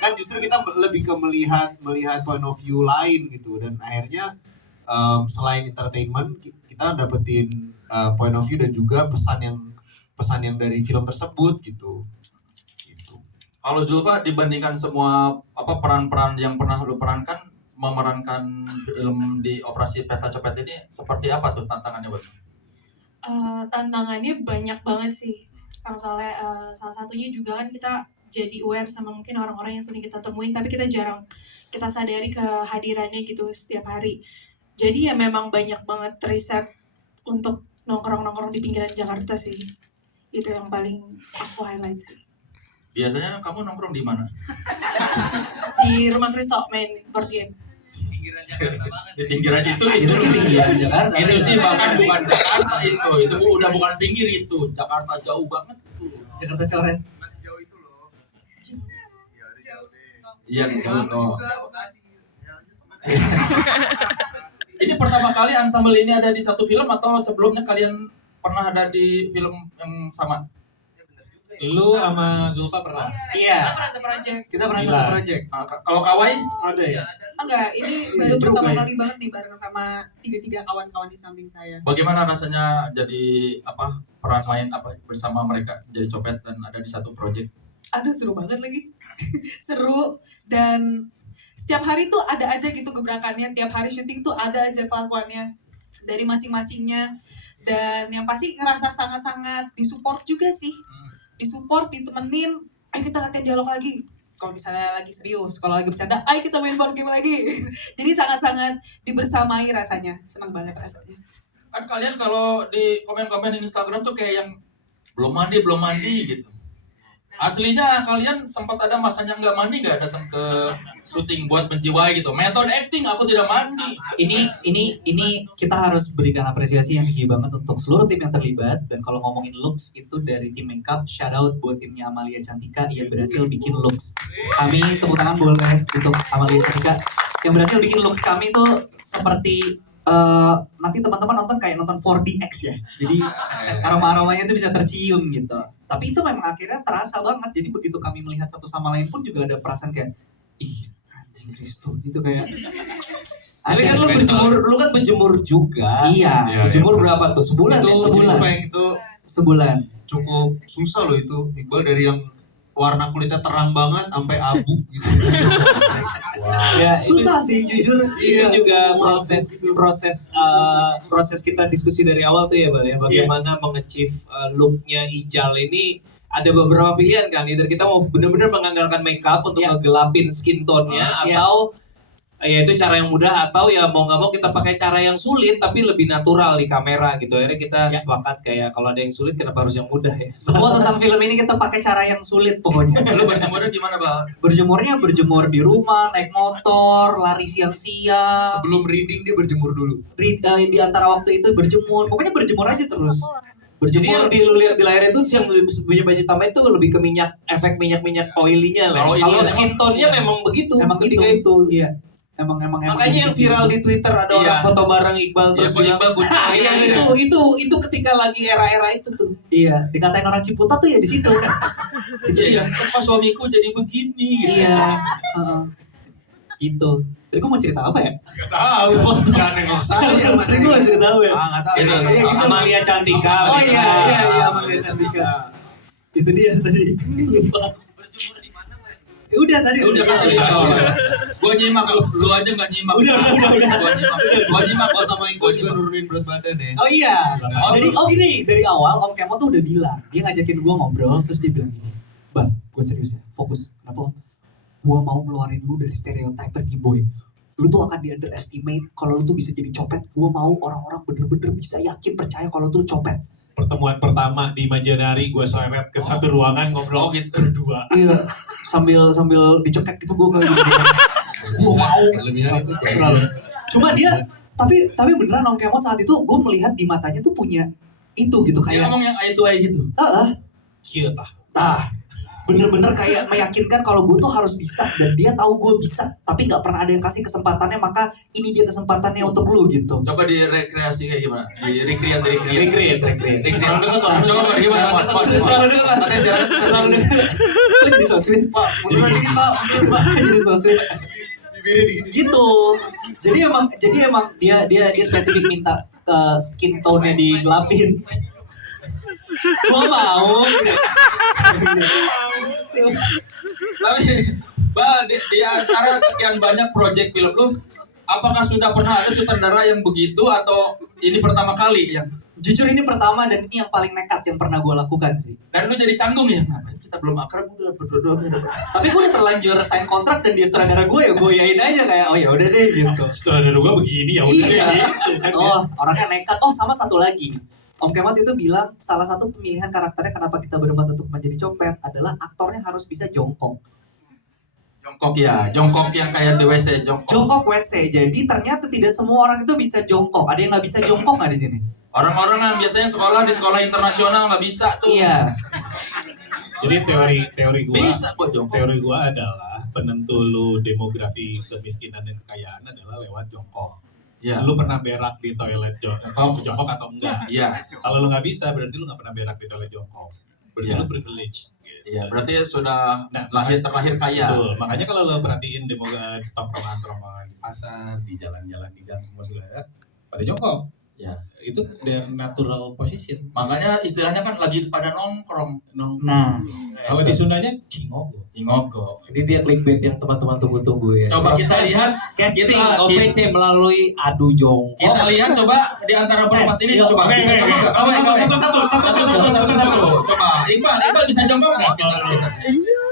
kan justru kita lebih ke melihat point of view lain gitu, dan akhirnya selain entertainment kita dapetin point of view dan juga pesan yang dari film tersebut gitu. Kalau Zulfa dibandingkan semua peran-peran yang pernah lu perankan, memerankan film di Operasi Pesta Copet ini seperti apa tuh tantangannya buat? Tantangannya banyak banget sih, Kang Soleh. Salah satunya juga kan kita jadi aware sama mungkin orang-orang yang sering kita temuin, tapi kita jarang kita sadari kehadirannya gitu setiap hari. Jadi ya memang banyak banget riset untuk nongkrong-nongkrong di pinggiran Jakarta sih. Itu yang paling aku highlight sih. Biasanya kamu nongkrong di mana? Di rumah Kristo main board game. Pinggiran Jakarta banget. Di pinggiran itu sih pinggiran Jakarta. Itu sih bahkan bukan Jakarta itu udah bukan pinggir itu, Jakarta jauh banget. Jakarta Coret. Masih jauh itu loh. Iya jauh. Ini pertama kali ensemble ini ada di satu film atau sebelumnya kalian pernah ada di film yang sama? Lu sama Zulfa pernah? Iya. Kita pernah seproject. Kita pernah satu project. Nah, kalau Kawai Ada ya? Enggak, ini baru pertama kali banget nih bareng sama 3 kawan-kawan di samping saya. bagaimana rasanya jadi peran main bersama mereka jadi copet dan ada di satu project? Aduh, seru banget lagi. Seru, dan setiap hari tuh ada aja gitu gebrakannya. Tiap hari syuting tuh ada aja kelakuannya dari masing-masingnya. Dan yang pasti ngerasa sangat-sangat disupport juga sih. Disupport, ditemenin, ayo kita latihan dialog lagi. Kalau misalnya lagi serius, kalau lagi bercanda, ayo kita main board game lagi. Jadi sangat-sangat dibersamai rasanya. Senang banget rasanya. Kan kalian kalau di komen-komen Instagram tuh kayak yang belum mandi gitu. Aslinya kalian sempat ada masanya nggak mandi nggak datang ke syuting buat menjiwai gitu. Metode acting aku tidak mandi. Ini kita harus berikan apresiasi yang tinggi banget untuk seluruh tim yang terlibat. Dan kalau ngomongin looks itu dari tim makeup, shout out buat timnya Amalia Cantika yang berhasil bikin looks. Kami tepuk tangan boleh untuk Amalia Cantika yang berhasil bikin looks kami tuh seperti nanti teman-teman nonton kayak nonton 4DX ya. Jadi aroma-aromanya itu bisa tercium gitu. Tapi itu memang akhirnya terasa banget. Jadi begitu kami melihat satu sama lain pun juga ada perasaan kayak ih, anjing Kristo gitu kayak. Tapi kan lu kan berjemur juga. Iya. Berjemur berapa tuh? Sebulan Itu ya? jadi supaya itu Sebulan. cukup susah loh itu, Iqbal, dari yang warna kulitnya terang banget sampai abu gitu. Ya, Susah sih jujur. Ini Iya. juga proses kita diskusi dari awal tuh ya, Bang ya. Bagaimana menge-achieve look-nya Ijal ini ada beberapa pilihan kan. Either kita mau benar-benar mengandalkan makeup untuk ngegelapin skin tone-nya atau ya itu cara yang mudah, atau ya mau nggak mau kita pakai cara yang sulit tapi lebih natural di kamera gitu. Akhirnya kita sepakat kayak kalau ada yang sulit kenapa harus yang mudah ya. Semua tentang film ini kita pakai cara yang sulit pokoknya. Lu berjemurnya gimana, Bang? Berjemurnya berjemur di rumah, naik motor, lari siang-siang. Sebelum reading dia berjemur dulu. Di antara waktu itu berjemur, pokoknya berjemur aja terus. Jadi Berjemur. yang lu lihat di layar itu yang punya banyak tambahan itu lebih ke efek minyak oily-nya lah. Kalau ini Kalau emang- skin tone-nya memang begitu. Emang ketika gitu. itu. Iya. Emang Makanya yang gitu. viral di Twitter ada orang Iya. foto bareng Iqbal terus bilang, Iqbal good "Ah, iya iya. itu ketika lagi era-era itu tuh." Iya, dikatain orang Ciputat tuh ya di situ. Itu Iya, dia. kenapa suamiku jadi begini gitu. Iya. Heeh. Gitu. Tadi gue mau cerita apa ya? Gak tahu. Gak nengok saya mas. Tadi gue mau cerita apa ya? Gak tahu. Itu, Iya, gitu. Amalia Cantika. Oh gitu. iya, Amalia Cantika. Itu dia tadi. Udah tadi. Udah kan cerita. Gua nyimak, lu aja nggak nyimak. Udah. Gua nyimak. Oh sama Iqbal juga nurunin berat badan ya. Oh iya. Jadi gini, dari awal Om Kemo tuh udah bilang, dia ngajakin gue ngobrol terus dia bilang gini, "Bang, gue serius ya, fokus. Kenapa? Gue mau ngeluarin lu dari stereotype pergi boy. Lu tuh akan di underestimate kalau lu tuh bisa jadi copet. Gue mau orang-orang bener-bener bisa yakin percaya kalau tuh copet." Pertemuan pertama di Majanari, gue seret ke satu ruangan ngobrol gitu. berdua. Iya, sambil dicekek gitu gue kayak gitu. Gue mau. Kelebihan itu. Cuma dia, tapi beneran Om Kemo saat itu gue melihat di matanya tuh punya itu gitu Dia kayak. ngomong yang eye to eye gitu. Heeh. Iya tah. Tah. bener-bener kayak meyakinkan kalau gue tuh harus bisa dan dia tahu gue bisa tapi nggak pernah ada yang kasih kesempatannya, maka ini dia kesempatannya untuk lu gitu. Coba direkreasi kayak gimana? Recreate. Coba gimana? Jadi so sweet. Pak, munduran dikit Pak, mundur Pak. Jadi so sweet. Bibirnya digini. Gitu. Jadi emang dia spesifik minta ke skin tone-nya digelapin. Gua mau. Tapi, di antara sekian banyak project film lu, apakah sudah pernah ada sutradara yang begitu atau ini pertama kali yang? Jujur ini pertama dan ini yang paling nekat yang pernah gue lakukan sih. Dan lu jadi canggung ya? Ngapain kita belum akrab udah berdua. Tapi gue udah terlanjur sign kontrak dan dia sutradara gue ya gue yain aja kayak oh ya udah deh gitu. Sutradara gue begini ya udah Iya. gitu kan. Oh orangnya nekat. Oh sama satu lagi. Om Kemat itu bilang salah satu pemilihan karakternya kenapa kita berempat untuk menjadi copet adalah aktornya harus bisa jongkok. Jongkok yang kayak di WC, Jongkok WC. Jadi ternyata tidak semua orang itu bisa jongkok. Ada yang nggak bisa jongkok nggak di sini? Orang-orang yang biasanya sekolah di sekolah internasional nggak bisa tuh. Iya. Jadi teori gua Bisa buat jongkok. teori gua adalah penentu lu demografi kemiskinan dan kekayaan adalah lewat jongkok. Iya. Lu pernah berak di toilet jongkok atau enggak? Iya. Kalau lu nggak bisa berarti lu nggak pernah berak di toilet jongkok. Berarti Iya. lu privilege. Gitu. Iya, berarti sudah Nah, terlahir kaya. Betul. Makanya kalau lo perhatiin tongkrongan-tongkrongan di pasar, di jalan-jalan, di gang semua pada jongkok. Ya. Itu their natural position. Makanya istilahnya kan lagi pada nongkrong. Nah. Kalau di Sundanya cingogo. Cingoko. Ini dia clickbait yang teman-teman tunggu-tunggu ya. Coba kita Proses lihat, casting kita- OPC melalui adu jongkok. Kita lihat coba di antara berempat Tes, ini yuk. coba Oke, bisa oke, jongkok oke. nggak? Satu. Satu. Coba Iqbal bisa jongkok nggak? Kita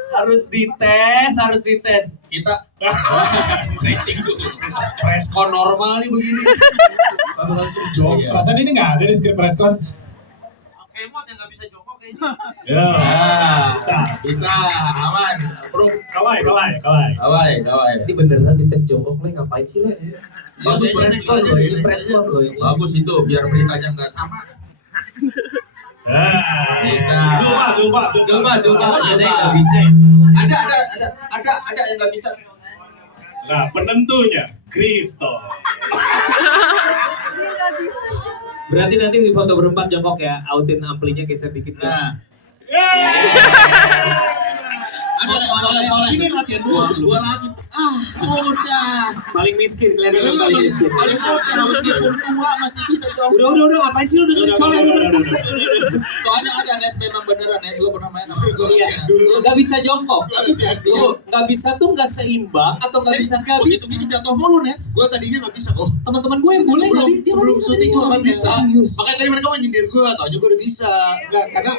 Harus dites. kita stretching dulu. Preskon normal nih begini. Satu-satu suruh jongkok. Iya. Perasaan ini nggak ada di skrip preskon. Kemot yang nggak bisa jongkok kayaknya. Ya. Bisa, aman. Bro, Kawai. kawai. Ini beneran dites jongkok Le, ngapain sih Le? Bagus next preskon aja, loh, next ini. Preskon loh ini. Bagus itu biar beritanya nggak sama. Bisa. Zulfa. Ada yang nggak bisa. Ada yang nggak bisa. Nah, penentunya Kristo. Berarti nanti di foto berempat jongkok ya, outin amplinya geser dikit. Nah, Soleh. Ini latihan dua. dua lagi. Udah. Paling miskin, kelihatan yang paling miskin. Paling muda meskipun tua masih bisa jongkok. Udah, ngapain sih lu dengerin Soleh? Soalnya ada Nes memang beneran Nes, gue pernah main sama gue. Iya, nggak bisa jongkok. Nggak bisa. Tuh, nggak bisa tuh nggak seimbang atau nggak bisa nggak Begitu bisa. gini jatuh mulu Nes. Gue tadinya nggak bisa kok. Teman-teman gue yang boleh nggak bisa. Sebelum syuting gue nggak bisa. Serius. Makanya tadi mereka mau nyindir gue, taunya gue udah bisa. Enggak, karena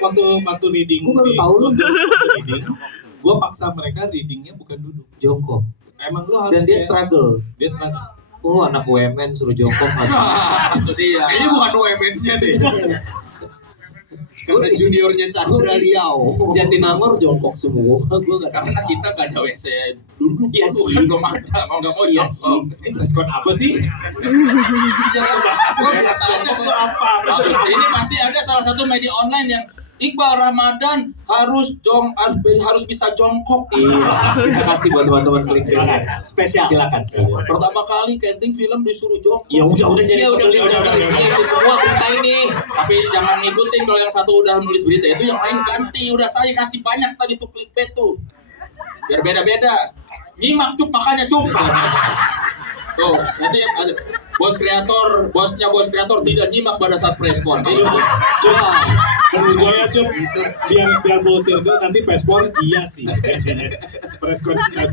waktu reading. Gua baru tahu lu. Gue paksa mereka readingnya bukan duduk. Jongkok. Emang lu harus Dan dia kayak- struggle. Dia struggle. Oh, anak UMN suruh jongkok lagi. Itu dia. Kayaknya bukan UMN-nya deh. Karena juniornya Chandra Liao. Jatinangor jongkok semua. Gue nggak tahu. Karena kita nggak ada WC dulu Iya dulu sih. kan belum ada, mau nggak mau Iya jongkok. Ini preskon apa sih? Ya kan, gue biasa aja. Tes. Bagus. Ini pasti ada salah satu media online yang Iqbal Ramadan harus bisa jongkok. Iya. Terima kasih buat teman-teman klik Silakan. spesial. Silakan. Pertama kali casting film disuruh jongkok. Ya udah jadi. udah. Itu semua berita ini. Tapi jangan ngikutin kalau yang satu udah nulis berita itu, yang lain ganti. Udah saya kasih banyak tadi tuh clickbait tuh. Biar beda-beda. Nyimak cup makanya cup. Tuh, nanti ada bosnya bos kreator tidak nyimak pada saat preskon. Coba. Menurut gue ya, Sup, Gitu. biar full circle nanti paspor iya sih. Preskon iya.